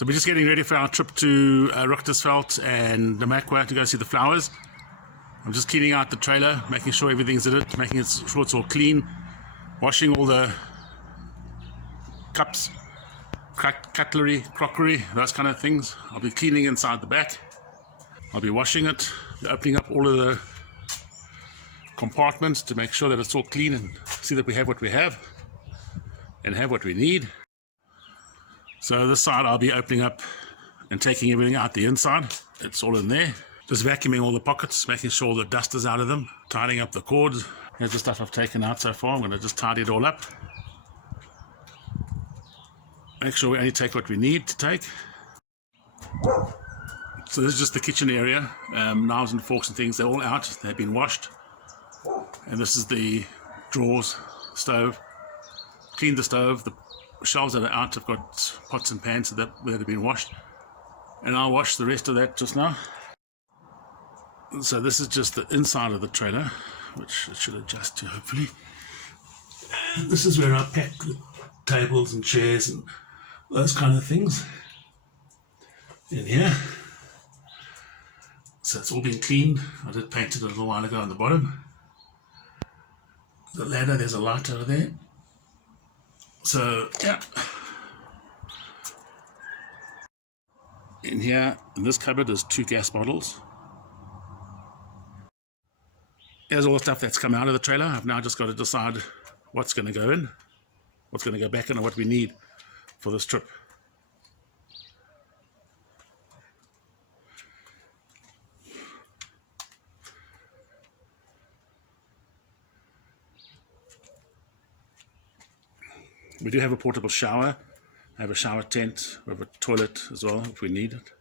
So we're just getting ready for our trip to Richtersveld and Namaqualand to go see the flowers. I'm just cleaning out the trailer, making sure everything's in it, making sure it's all clean, washing all the cups, cutlery, crockery, those kind of things. I'll be cleaning inside the back. I'll be washing it, opening up all of the compartments to make sure that it's all clean and see that we have what we have and have what we need. So this side I'll be opening up and taking everything out the inside. It's all in there. Just vacuuming all the pockets, making sure all the dust is out of them, tidying up the cords. Here's the stuff I've taken out so far. I'm going to just tidy it all up. Make sure we only take what we need to take. So this is just the kitchen area. Knives and forks and things, they're all out. They've been washed. And this is the drawers, stove. Cleaned the stove. The shelves that are out have got pots and pans that have been washed. And I'll wash the rest of that just now. So this is just the inside of the trailer, which it should adjust to hopefully. And this is where I pack the tables and chairs and those kind of things in here. So it's all been cleaned. I did paint it a little while ago on the bottom. The ladder, there's a light over there. So yeah. In here, in this cupboard, there's 2 gas bottles. Here's all the stuff that's come out of the trailer. I've now just got to decide what's going to go in, what's going to go back in, and what we need for this trip. We do have a portable shower. I have a shower tent. We have a toilet as well if we need it.